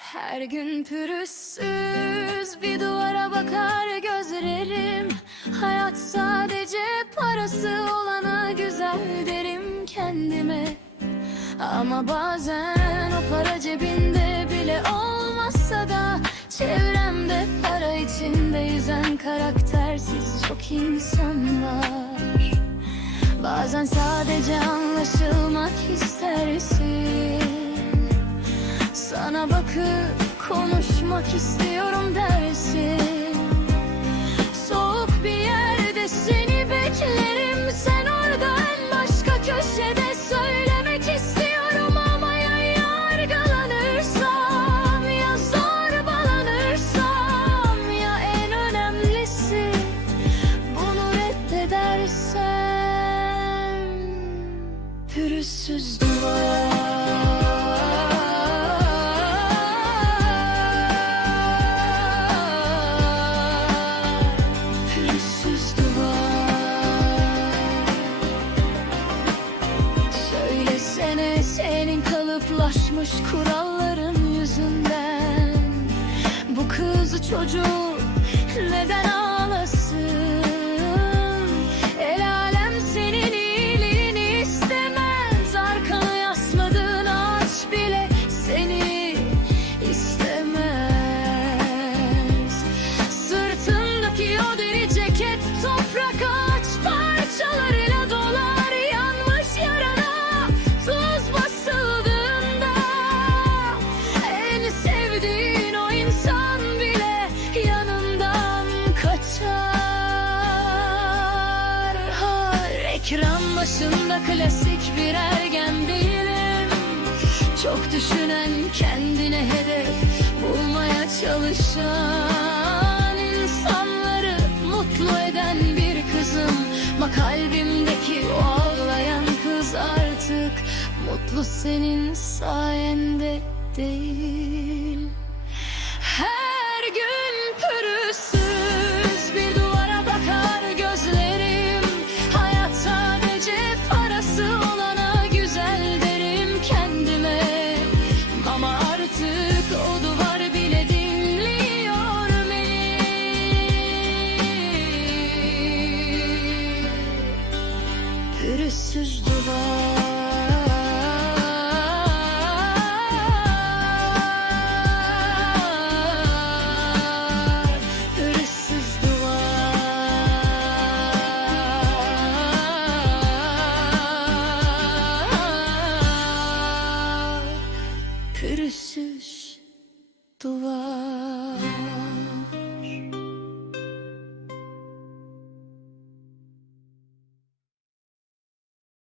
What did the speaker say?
Her gün pürüzsüz bir duvara bakar gözlerim. Hayat sadece parası olana güzel derim kendime. Ama bazen o para cebinde bile olmazsa da Çevremde para içinde yüzen karaktersiz çok insan var Bazen sadece anlaşılmak istersin Sana bakıp konuşmak istiyorum dersin. Soğuk bir yerde seni beklerim. Sen orada en başka köşede söylemek istiyorum Ama ya yargılanırsam ya zorbalanırsam Ya en önemlisi bunu reddedersem. Pürüzsüz duvar kalıplaşmış kuralların yüzünden. Bu kızı çocuğu neden ağlasın ekran başında klasik bir ergen değilim. Çok düşünen kendine hedef bulmaya çalışan insanları mutlu eden bir kızım. Ama kalbimdeki o ağlayan kız artık mutlu senin sayende değil Pürüzsüz duvar.